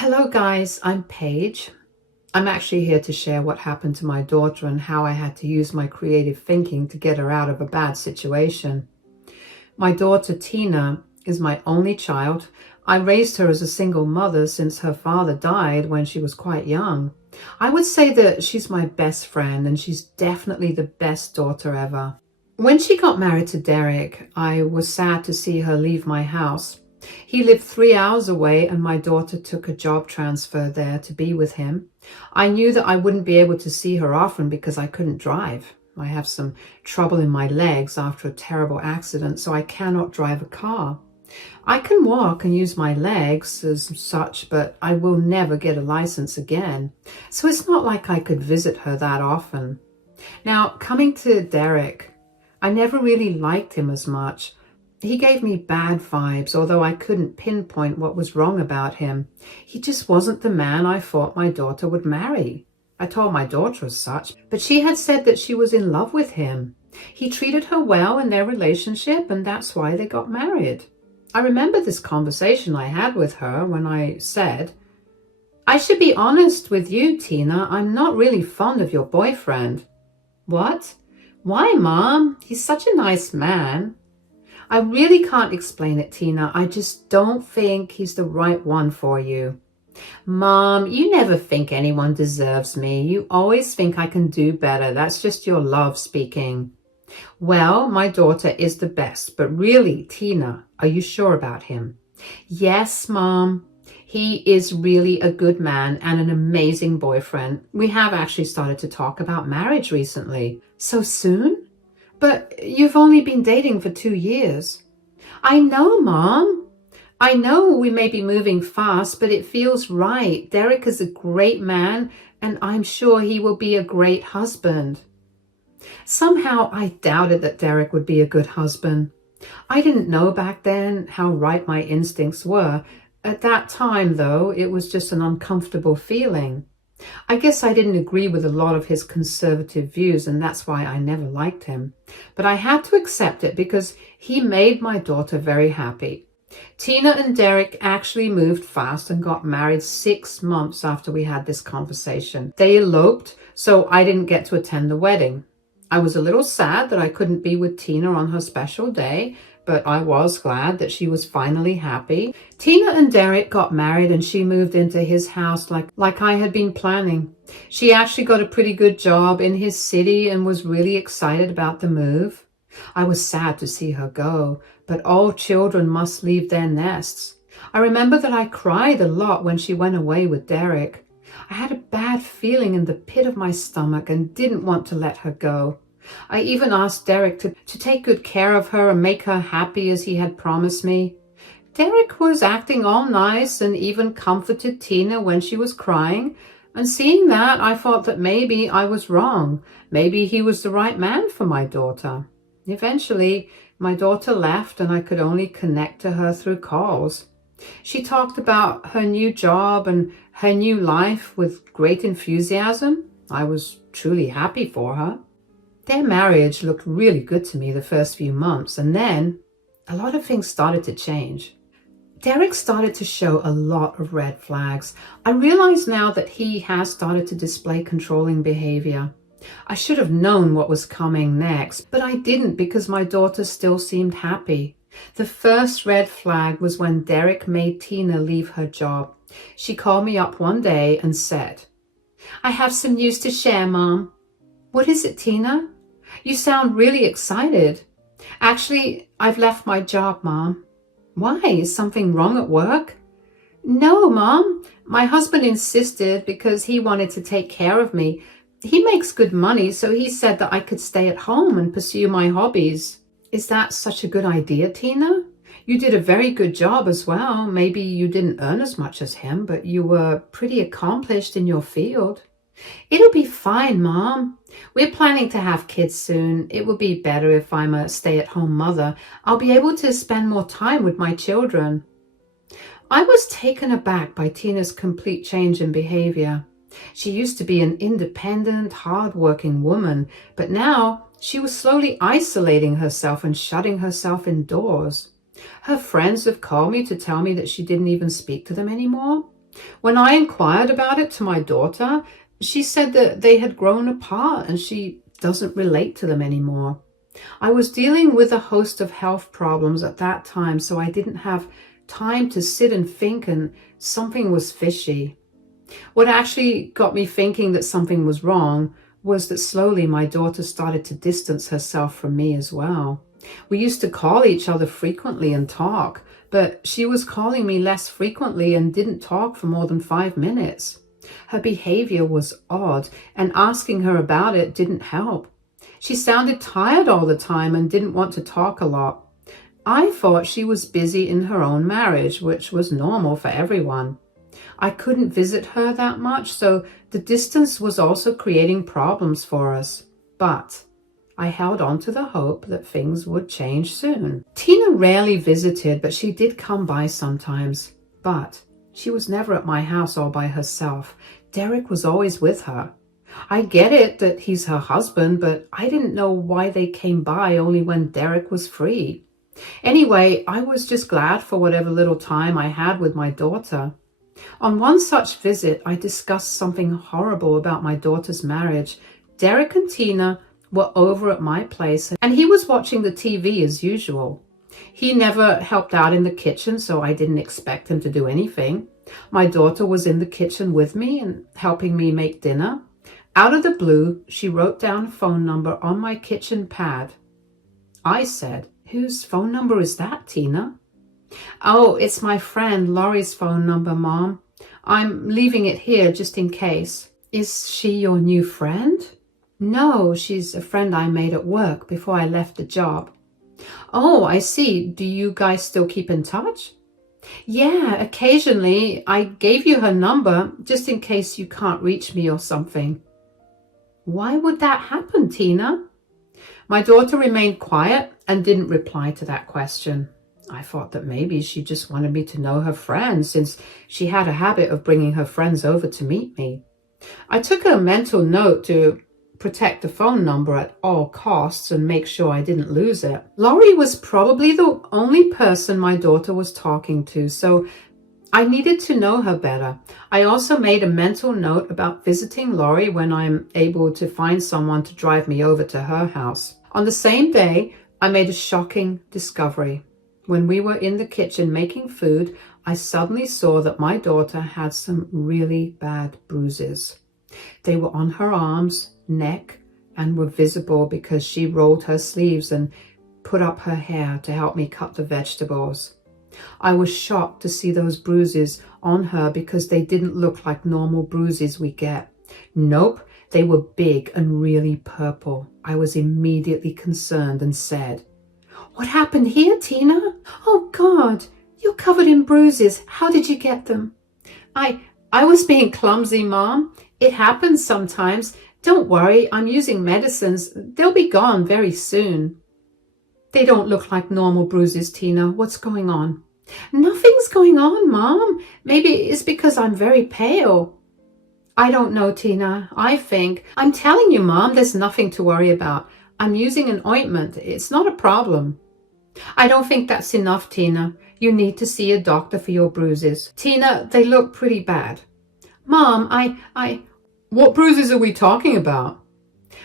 Hello guys, I'm Paige. I'm actually here to share what happened to my daughter and how I had to use my creative thinking to get her out of a bad situation. My daughter Tina is my only child. I raised her as a single mother since her father died when she was quite young. I would say that she's my best friend and she's definitely the best daughter ever. When she got married to Derek, I was sad to see her leave my house. He lived 3 hours away and my daughter took a job transfer there to be with him. I knew that I wouldn't be able to see her often because I couldn't drive. I have some trouble in my legs after a terrible accident, so I cannot drive a car. I can walk and use my legs as such, but I will never get a license again. So it's not like I could visit her that often. Now, coming to Derek, I never really liked him as much. He gave me bad vibes, although I couldn't pinpoint what was wrong about him. He just wasn't the man I thought my daughter would marry. I told my daughter as such, but she had said that she was in love with him. He treated her well in their relationship, and that's why they got married. I remember this conversation I had with her when I said, "I should be honest with you, Tina, I'm not really fond of your boyfriend." "What? Why, Mom? He's such a nice man." "I really can't explain it, Tina. I just don't think he's the right one for you." "Mom, you never think anyone deserves me. You always think I can do better. That's just your love speaking." "Well, my daughter is the best, but really, Tina, are you sure about him?" "Yes, Mom. He is really a good man and an amazing boyfriend. We have actually started to talk about marriage recently." "So soon? But you've only been dating for 2 years." "I know, Mom. I know we may be moving fast, but it feels right. Derek is a great man, and I'm sure he will be a great husband." Somehow I doubted that Derek would be a good husband. I didn't know back then how right my instincts were. At that time, though, it was just an uncomfortable feeling. I guess I didn't agree with a lot of his conservative views, and that's why I never liked him. But I had to accept it because he made my daughter very happy. Tina and Derek actually moved fast and got married 6 months after we had this conversation. They eloped, so I didn't get to attend the wedding. I was a little sad that I couldn't be with Tina on her special day, but I was glad that she was finally happy. Tina and Derek got married and she moved into his house like I had been planning. She actually got a pretty good job in his city and was really excited about the move. I was sad to see her go, but all children must leave their nests. I remember that I cried a lot when she went away with Derek. I had a bad feeling in the pit of my stomach and didn't want to let her go. I even asked Derek to take good care of her and make her happy as he had promised me. Derek was acting all nice and even comforted Tina when she was crying. And seeing that, I thought that maybe I was wrong. Maybe he was the right man for my daughter. Eventually, my daughter left and I could only connect to her through calls. She talked about her new job and her new life with great enthusiasm. I was truly happy for her. Their marriage looked really good to me the first few months, and then a lot of things started to change. Derek started to show a lot of red flags. I realize now that he has started to display controlling behavior. I should have known what was coming next, but I didn't because my daughter still seemed happy. The first red flag was when Derek made Tina leave her job. She called me up one day and said, "I have some news to share, Mom." "What is it, Tina? You sound really excited." "Actually, I've left my job, Mom." "Why? Is something wrong at work?" "No, Mom. My husband insisted because he wanted to take care of me. He makes good money, so he said that I could stay at home and pursue my hobbies." "Is that such a good idea, Tina? You did a very good job as well. Maybe you didn't earn as much as him, but you were pretty accomplished in your field." "It'll be fine, Mom. We're planning to have kids soon. It will be better if I'm a stay-at-home mother. I'll be able to spend more time with my children." I was taken aback by Tina's complete change in behavior. She used to be an independent, hard-working woman, but now she was slowly isolating herself and shutting herself indoors. Her friends have called me to tell me that she didn't even speak to them anymore. When I inquired about it to my daughter, she said that they had grown apart and she doesn't relate to them anymore. I was dealing with a host of health problems at that time, so I didn't have time to sit and think, and something was fishy. What actually got me thinking that something was wrong was that slowly my daughter started to distance herself from me as well. We used to call each other frequently and talk, but she was calling me less frequently and didn't talk for more than 5 minutes. Her behavior was odd, and asking her about it didn't help. She sounded tired all the time and didn't want to talk a lot. I thought she was busy in her own marriage, which was normal for everyone. I couldn't visit her that much, so the distance was also creating problems for us. But I held on to the hope that things would change soon. Tina rarely visited, but she did come by sometimes. But she was never at my house all by herself. Derek was always with her. I get it that he's her husband, but I didn't know why they came by only when Derek was free. Anyway, I was just glad for whatever little time I had with my daughter. On one such visit, I discussed something horrible about my daughter's marriage. Derek and Tina were over at my place, and he was watching the TV as usual. He never helped out in the kitchen, so I didn't expect him to do anything. My daughter was in the kitchen with me and helping me make dinner. Out of the blue, she wrote down a phone number on my kitchen pad. I said, "Whose phone number is that, Tina?" "Oh, it's my friend Laurie's phone number, Mom. I'm leaving it here just in case." "Is she your new friend?" "No, she's a friend I made at work before I left the job." "Oh, I see. Do you guys still keep in touch?" "Yeah, occasionally. I gave you her number just in case you can't reach me or something." "Why would that happen, Tina?" My daughter remained quiet and didn't reply to that question. I thought that maybe she just wanted me to know her friends, since she had a habit of bringing her friends over to meet me. I took a mental note to protect the phone number at all costs and make sure I didn't lose it. Laurie was probably the only person my daughter was talking to, so I needed to know her better. I also made a mental note about visiting Laurie when I'm able to find someone to drive me over to her house. On the same day, I made a shocking discovery. When we were in the kitchen making food, I suddenly saw that my daughter had some really bad bruises. They were on her arms, neck, and were visible because she rolled her sleeves and put up her hair to help me cut the vegetables. I was shocked to see those bruises on her because they didn't look like normal bruises we get. Nope, they were big and really purple. I was immediately concerned and said, "What happened here, Tina? Oh God, you're covered in bruises. How did you get them?" I was being clumsy, Mom. It happens sometimes. Don't worry, I'm using medicines. They'll be gone very soon. "They don't look like normal bruises, Tina. What's going on?" "Nothing's going on, Mom. Maybe it's because I'm very pale." "I don't know, Tina. I'm telling you, Mom, there's nothing to worry about. I'm using an ointment. It's not a problem." "I don't think that's enough, Tina. You need to see a doctor for your bruises. Tina, they look pretty bad." "Mom, What bruises are we talking about?"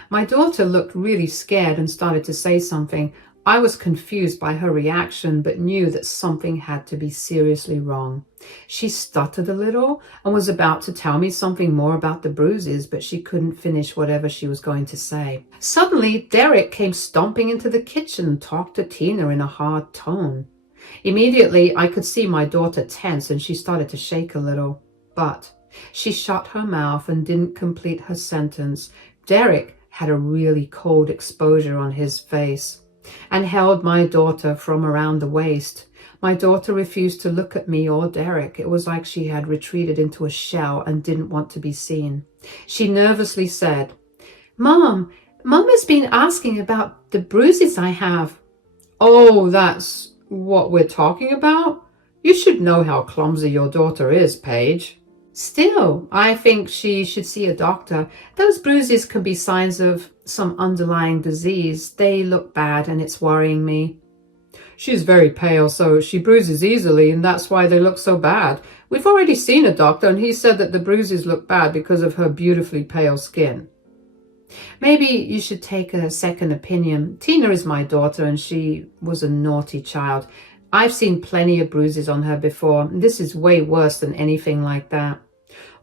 My daughter looked really scared and started to say something. I was confused by her reaction, but knew that something had to be seriously wrong. She stuttered a little and was about to tell me something more about the bruises, but she couldn't finish whatever she was going to say. Suddenly, Derek came stomping into the kitchen and talked to Tina in a hard tone. Immediately, I could see my daughter tense and she started to shake a little. But she shut her mouth and didn't complete her sentence. Derek had a really cold exposure on his face and held my daughter from around the waist. My daughter refused to look at me or Derek. It was like she had retreated into a shell and didn't want to be seen. She nervously said, Mom has been asking about the bruises I have." "Oh, that's what we're talking about? You should know how clumsy your daughter is, Paige." "Still, I think she should see a doctor. Those bruises could be signs of some underlying disease. They look bad and it's worrying me." "She's very pale, so she bruises easily, and that's why they look so bad. We've already seen a doctor and he said that the bruises look bad because of her beautifully pale skin. Maybe you should take a second opinion. Tina is my daughter and she was a naughty child. I've seen plenty of bruises on her before. This is way worse than anything like that.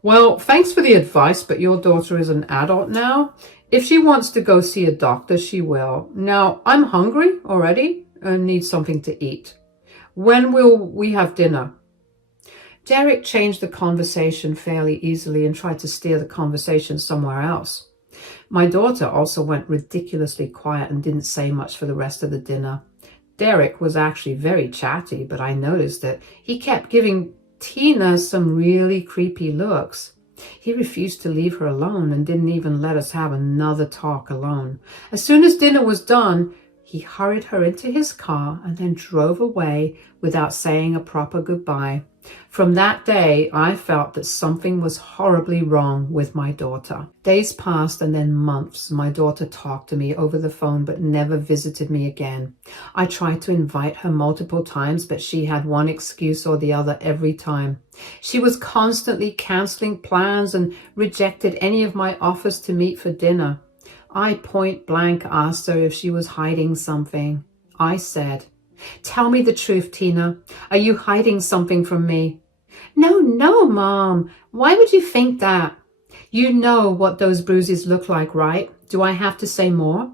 Well, thanks for the advice, but your daughter is an adult now. If she wants to go see a doctor, she will. Now, I'm hungry already and need something to eat. When will we have dinner? Derek changed the conversation fairly easily and tried to steer the conversation somewhere else. My daughter also went ridiculously quiet and didn't say much for the rest of the dinner. Derek was actually very chatty, but I noticed that he kept giving Tina some really creepy looks. He refused to leave her alone and didn't even let us have another talk alone. As soon as dinner was done, he hurried her into his car and then drove away without saying a proper goodbye. From that day, I felt that something was horribly wrong with my daughter. Days passed and then months. My daughter talked to me over the phone but never visited me again. I tried to invite her multiple times, but she had one excuse or the other every time. She was constantly canceling plans and rejected any of my offers to meet for dinner. I point blank asked her if she was hiding something. I said, "Tell me the truth, Tina. Are you hiding something from me?" No, Mom. Why would you think that? You know what those bruises look like, right? Do I have to say more?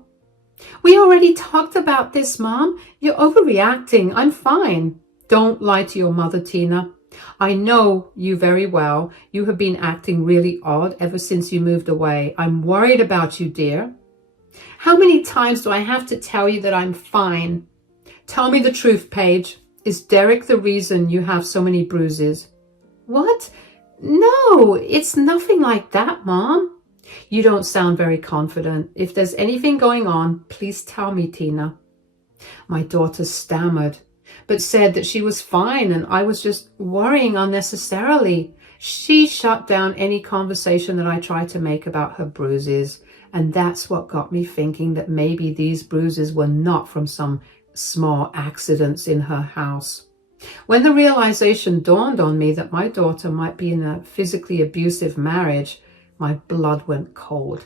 We already talked about this, Mom. You're overreacting. I'm fine. Don't lie to your mother, Tina. I know you very well. You have been acting really odd ever since you moved away. I'm worried about you, dear. How many times do I have to tell you that I'm fine? Tell me the truth, Paige. Is Derek the reason you have so many bruises? What? No, it's nothing like that, Mom. You don't sound very confident. If there's anything going on, please tell me, Tina. My daughter stammered, but said that she was fine and I was just worrying unnecessarily. She shut down any conversation that I tried to make about her bruises, and that's what got me thinking that maybe these bruises were not from some small accidents in her house. When the realization dawned on me that my daughter might be in a physically abusive marriage, my blood went cold.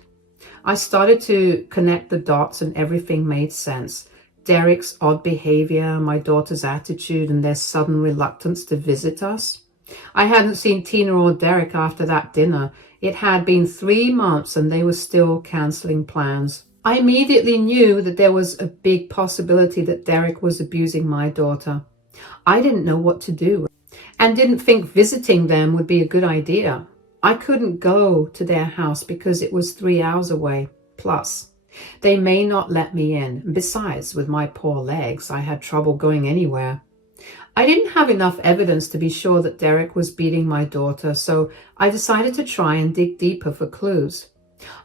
I started to connect the dots and everything made sense. Derek's odd behavior, my daughter's attitude, and their sudden reluctance to visit us. I hadn't seen Tina or Derek after that dinner. It had been 3 months and they were still canceling plans. I immediately knew that there was a big possibility that Derek was abusing my daughter. I didn't know what to do and didn't think visiting them would be a good idea. I couldn't go to their house because it was 3 hours away. Plus, they may not let me in. Besides, with my poor legs, I had trouble going anywhere. I didn't have enough evidence to be sure that Derek was beating my daughter, so I decided to try and dig deeper for clues.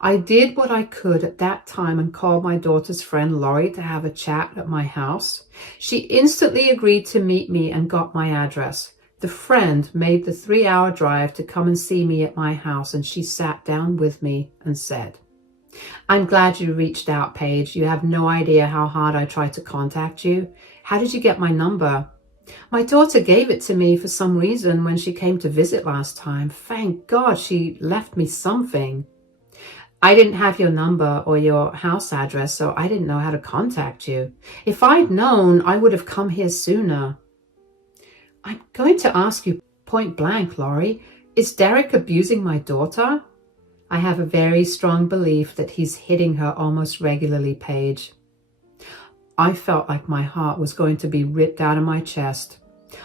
I did what I could at that time and called my daughter's friend Laurie to have a chat at my house. She instantly agreed to meet me and got my address. The friend made the 3-hour drive to come and see me at my house, and she sat down with me and said, "I'm glad you reached out, Paige. You have no idea how hard I tried to contact you. How did you get my number?" "My daughter gave it to me for some reason when she came to visit last time. Thank God she left me something." "I didn't have your number or your house address, so I didn't know how to contact you. If I'd known, I would have come here sooner." "I'm going to ask you point blank, Laurie, is Derek abusing my daughter?" "I have a very strong belief that he's hitting her almost regularly, Paige." I felt like my heart was going to be ripped out of my chest.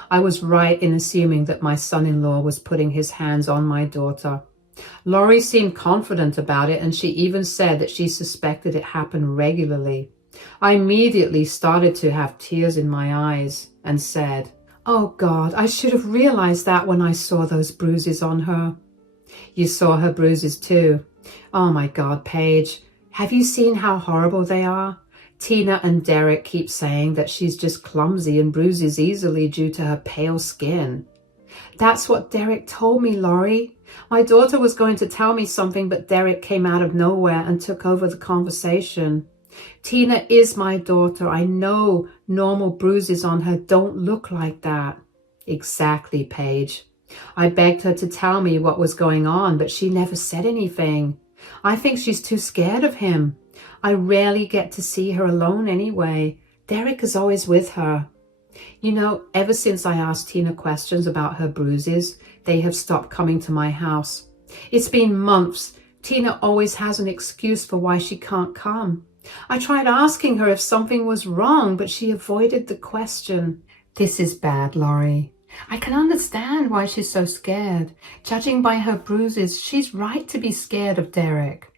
I was right in assuming that my son-in-law was putting his hands on my daughter. Laurie seemed confident about it, and she even said that she suspected it happened regularly. I immediately started to have tears in my eyes and said, "Oh God, I should have realized that when I saw those bruises on her." "You saw her bruises too. Oh my God, Paige, have you seen how horrible they are? Tina and Derek keep saying that she's just clumsy and bruises easily due to her pale skin." "That's what Derek told me, Laurie. My daughter was going to tell me something, but Derek came out of nowhere and took over the conversation. Tina is my daughter. I know normal bruises on her don't look like that." "Exactly, Paige. I begged her to tell me what was going on, but she never said anything. I think she's too scared of him. I rarely get to see her alone anyway. Derek is always with her. You know, ever since I asked Tina questions about her bruises, they have stopped coming to my house. It's been months. Tina always has an excuse for why she can't come. I tried asking her if something was wrong, but she avoided the question. This is bad, Laurie. I can understand why she's so scared. Judging by her bruises, she's right to be scared of Derek.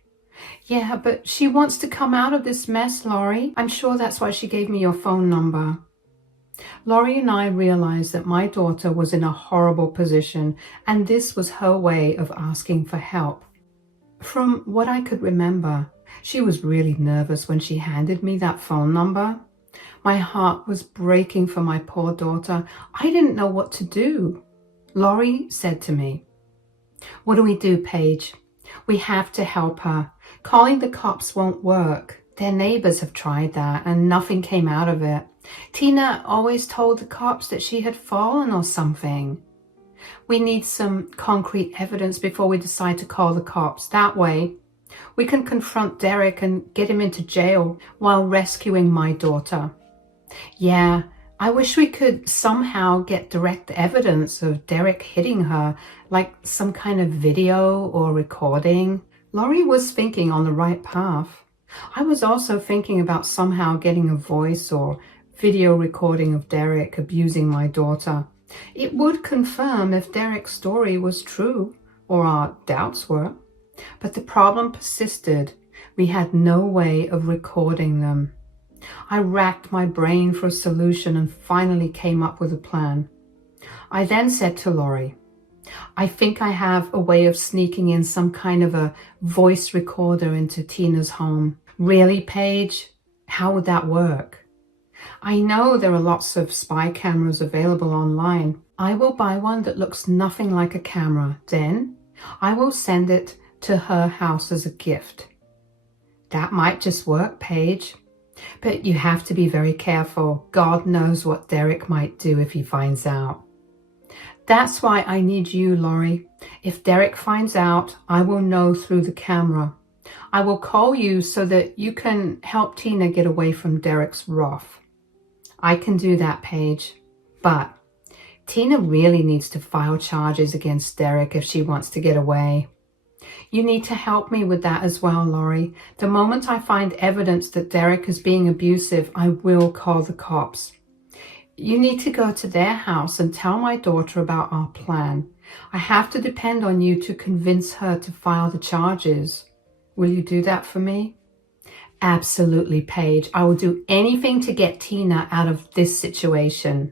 Yeah, but she wants to come out of this mess, Laurie. I'm sure that's why she gave me your phone number. Laurie and I realized that my daughter was in a horrible position, and this was her way of asking for help. From what I could remember, she was really nervous when she handed me that phone number. My heart was breaking for my poor daughter. I didn't know what to do. Laurie said to me, "What do we do, Paige? We have to help her. Calling the cops won't work. Their neighbors have tried that and nothing came out of it. Tina always told the cops that she had fallen or something. We need some concrete evidence before we decide to call the cops. That way, we can confront Derek and get him into jail while rescuing my daughter." Yeah, I wish we could somehow get direct evidence of Derek hitting her, like some kind of video or recording. Laurie was thinking on the right path. I was also thinking about somehow getting a voice or video recording of Derek abusing my daughter. It would confirm if Derek's story was true, or our doubts were. But the problem persisted. We had no way of recording them. I racked my brain for a solution and finally came up with a plan. I then said to Laurie, "I think I have a way of sneaking in some kind of a voice recorder into Tina's home." "Really, Paige? How would that work?" "I know there are lots of spy cameras available online. I will buy one that looks nothing like a camera. Then I will send it to her house as a gift." "That might just work, Paige. But you have to be very careful. God knows what Derek might do if he finds out." "That's why I need you, Laurie. If Derek finds out, I will know through the camera. I will call you so that you can help Tina get away from Derek's wrath." "I can do that, Paige. But Tina really needs to file charges against Derek if she wants to get away." "You need to help me with that as well, Laurie. The moment I find evidence that Derek is being abusive, I will call the cops. You need to go to their house and tell my daughter about our plan. I have to depend on you to convince her to file the charges. Will you do that for me?" "Absolutely, Paige. I will do anything to get Tina out of this situation."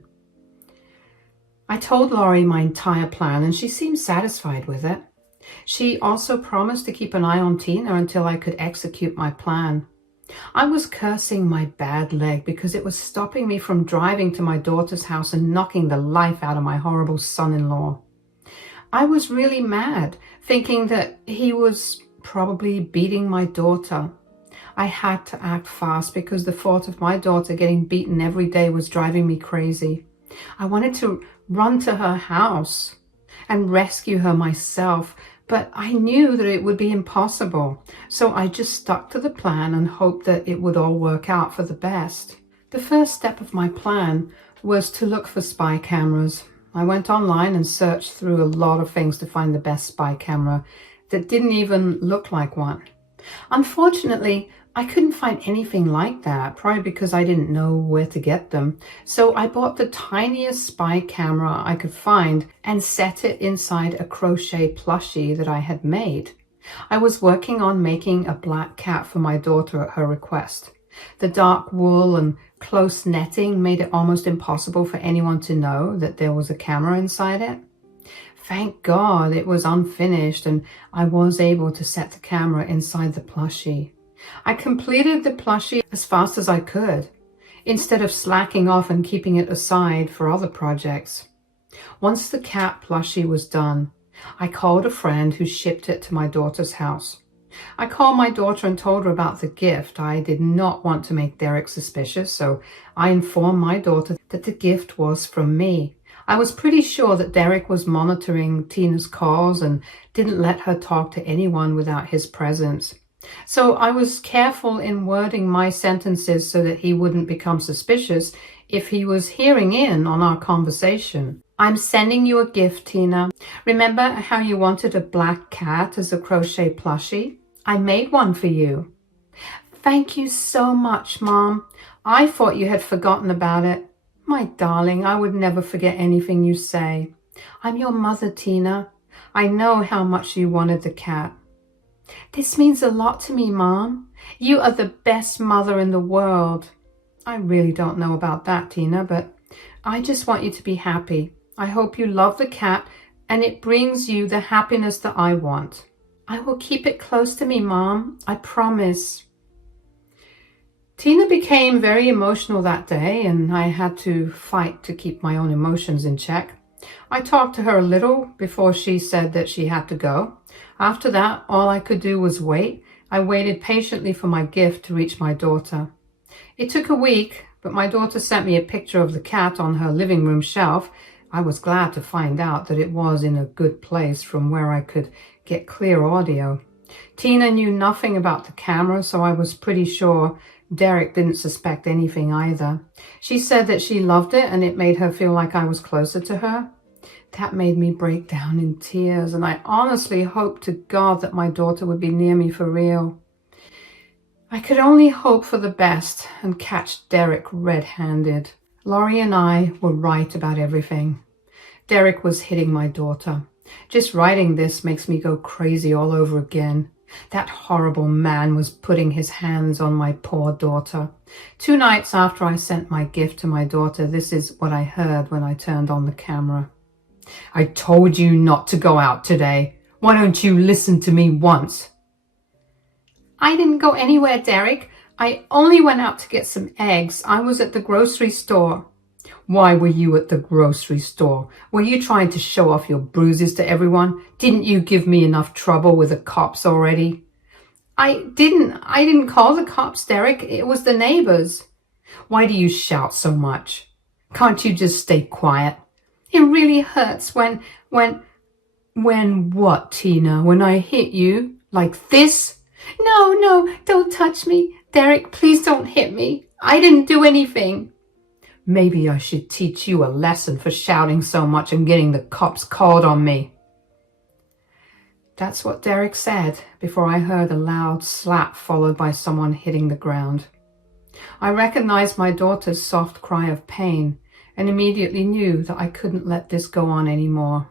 I told Laurie my entire plan and she seemed satisfied with it. She also promised to keep an eye on Tina until I could execute my plan. I was cursing my bad leg because it was stopping me from driving to my daughter's house and knocking the life out of my horrible son-in-law. I was really mad, thinking that he was probably beating my daughter. I had to act fast because the thought of my daughter getting beaten every day was driving me crazy. I wanted to run to her house and rescue her myself, but I knew that it would be impossible. So I just stuck to the plan and hoped that it would all work out for the best. The first step of my plan was to look for spy cameras. I went online and searched through a lot of things to find the best spy camera that didn't even look like one. Unfortunately, I couldn't find anything like that, probably because I didn't know where to get them. So I bought the tiniest spy camera I could find and set it inside a crochet plushie that I had made. I was working on making a black cat for my daughter at her request. The dark wool and close netting made it almost impossible for anyone to know that there was a camera inside it. Thank God it was unfinished and I was able to set the camera inside the plushie. I completed the plushie as fast as I could, instead of slacking off and keeping it aside for other projects. Once the cat plushie was done, I called a friend who shipped it to my daughter's house. I called my daughter and told her about the gift. I did not want to make Derek suspicious, so I informed my daughter that the gift was from me. I was pretty sure that Derek was monitoring Tina's calls and didn't let her talk to anyone without his presence. So I was careful in wording my sentences so that he wouldn't become suspicious if he was hearing in on our conversation. I'm sending you a gift, Tina. Remember how you wanted a black cat as a crochet plushie? I made one for you. Thank you so much, Mom. I thought you had forgotten about it. My darling, I would never forget anything you say. I'm your mother, Tina. I know how much you wanted the cat. This means a lot to me, Mom. You are the best mother in the world. I really don't know about that, Tina, but I just want you to be happy. I hope you love the cat and it brings you the happiness that I want. I will keep it close to me, Mom. I promise. Tina became very emotional that day, and I had to fight to keep my own emotions in check. I talked to her a little before she said that she had to go. After that, all I could do was wait. I waited patiently for my gift to reach my daughter. It took a week, but my daughter sent me a picture of the cat on her living room shelf. I was glad to find out that it was in a good place from where I could get clear audio. Tina knew nothing about the camera, so I was pretty sure Derek didn't suspect anything either. She said that she loved it and it made her feel like I was closer to her. That made me break down in tears, and I honestly hoped to God that my daughter would be near me for real. I could only hope for the best and catch Derek red-handed. Laurie and I were right about everything. Derek was hitting my daughter. Just writing this makes me go crazy all over again. That horrible man was putting his hands on my poor daughter. 2 nights after I sent my gift to my daughter, this is what I heard when I turned on the camera. I told you not to go out today. Why don't you listen to me once? I didn't go anywhere, Derek. I only went out to get some eggs. I was at the grocery store. Why were you at the grocery store? Were you trying to show off your bruises to everyone? Didn't you give me enough trouble with the cops already? I didn't call the cops, Derek. It was the neighbors. Why do you shout so much? Can't you just stay quiet? It really hurts when what, Tina? When I hit you? Like this? No, don't touch me. Derek, please don't hit me. I didn't do anything. Maybe I should teach you a lesson for shouting so much and getting the cops called on me. That's what Derek said before I heard a loud slap followed by someone hitting the ground. I recognized my daughter's soft cry of pain and immediately knew that I couldn't let this go on anymore.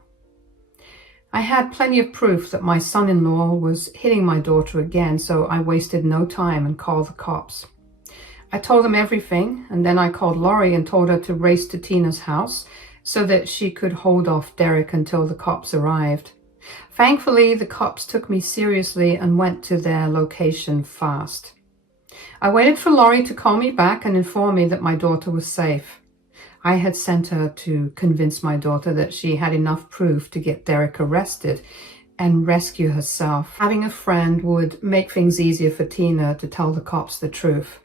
I had plenty of proof that my son-in-law was hitting my daughter again, so I wasted no time and called the cops. I told them everything, and then I called Laurie and told her to race to Tina's house so that she could hold off Derek until the cops arrived. Thankfully, the cops took me seriously and went to their location fast. I waited for Laurie to call me back and inform me that my daughter was safe. I had sent her to convince my daughter that she had enough proof to get Derek arrested and rescue herself. Having a friend would make things easier for Tina to tell the cops the truth.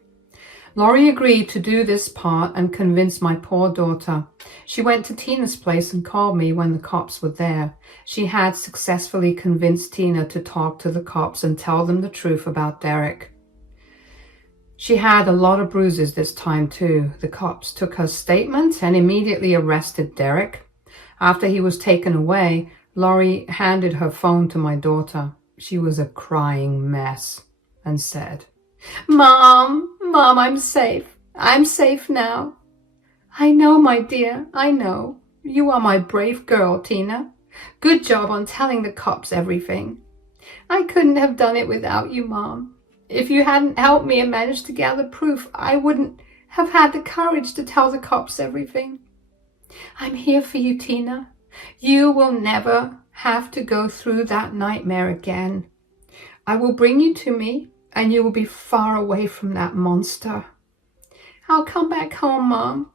Laurie agreed to do this part and convince my poor daughter. She went to Tina's place and called me when the cops were there. She had successfully convinced Tina to talk to the cops and tell them the truth about Derek. She had a lot of bruises this time too. The cops took her statement and immediately arrested Derek. After he was taken away, Laurie handed her phone to my daughter. She was a crying mess and said, Mom, I'm safe. I'm safe now. I know, my dear, I know. You are my brave girl, Tina. Good job on telling the cops everything. I couldn't have done it without you, Mom. If you hadn't helped me and managed to gather proof, I wouldn't have had the courage to tell the cops everything. I'm here for you, Tina. You will never have to go through that nightmare again. I will bring you to me, and you will be far away from that monster. I'll come back home, Mom.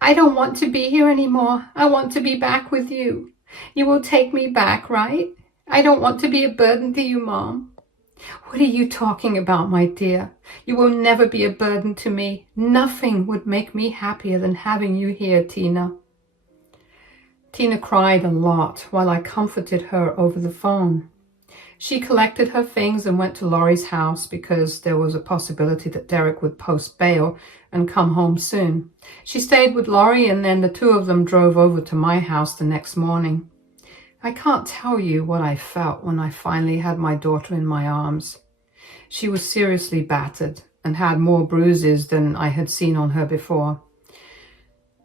I don't want to be here anymore. I want to be back with you. You will take me back, right? I don't want to be a burden to you, Mom. What are you talking about, my dear? You will never be a burden to me. Nothing would make me happier than having you here, Tina. Tina cried a lot while I comforted her over the phone. She collected her things and went to Laurie's house because there was a possibility that Derek would post bail and come home soon. She stayed with Laurie, and then the two of them drove over to my house the next morning. I can't tell you what I felt when I finally had my daughter in my arms. She was seriously battered and had more bruises than I had seen on her before.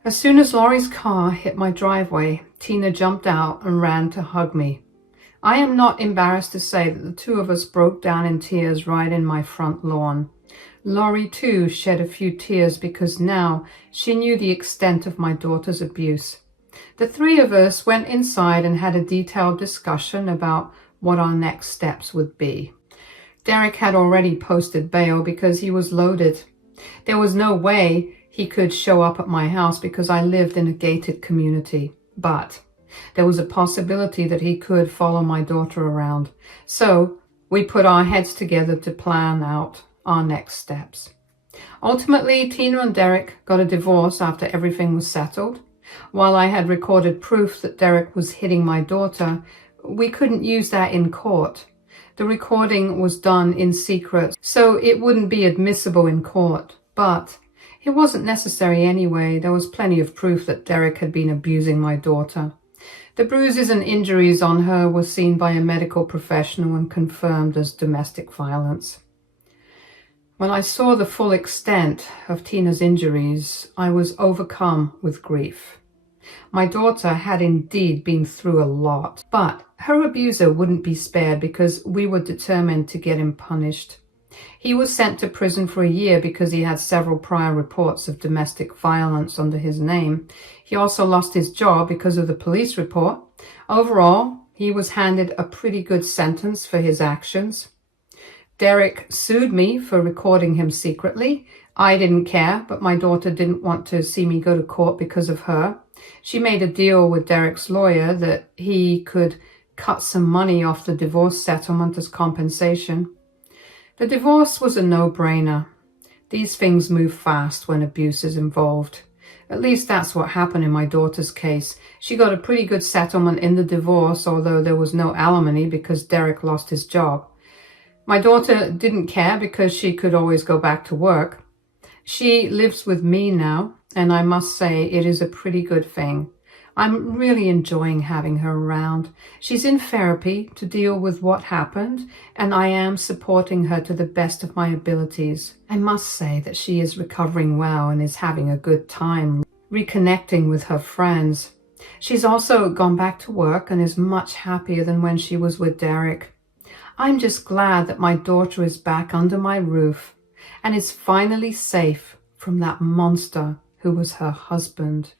As soon as Laurie's car hit my driveway, Tina jumped out and ran to hug me. I am not embarrassed to say that the two of us broke down in tears right in my front lawn. Laurie, too, shed a few tears because now she knew the extent of my daughter's abuse. The three of us went inside and had a detailed discussion about what our next steps would be. Derek had already posted bail because he was loaded. There was no way he could show up at my house because I lived in a gated community, but there was a possibility that he could follow my daughter around. So we put our heads together to plan out our next steps. Ultimately, Tina and Derek got a divorce after everything was settled. While I had recorded proof that Derek was hitting my daughter, we couldn't use that in court. The recording was done in secret, so it wouldn't be admissible in court. But it wasn't necessary anyway. There was plenty of proof that Derek had been abusing my daughter. The bruises and injuries on her were seen by a medical professional and confirmed as domestic violence. When I saw the full extent of Tina's injuries, I was overcome with grief. My daughter had indeed been through a lot, but her abuser wouldn't be spared because we were determined to get him punished. He was sent to prison for a year because he had several prior reports of domestic violence under his name. He also lost his job because of the police report. Overall, he was handed a pretty good sentence for his actions. Derek sued me for recording him secretly. I didn't care, but my daughter didn't want to see me go to court because of her. She made a deal with Derek's lawyer that he could cut some money off the divorce settlement as compensation. The divorce was a no-brainer. These things move fast when abuse is involved. At least that's what happened in my daughter's case. She got a pretty good settlement in the divorce, although there was no alimony because Derek lost his job. My daughter didn't care because she could always go back to work. She lives with me now, and I must say it is a pretty good thing. I'm really enjoying having her around. She's in therapy to deal with what happened, and I am supporting her to the best of my abilities. I must say that she is recovering well and is having a good time reconnecting with her friends. She's also gone back to work and is much happier than when she was with Derek. I'm just glad that my daughter is back under my roof and is finally safe from that monster who was her husband.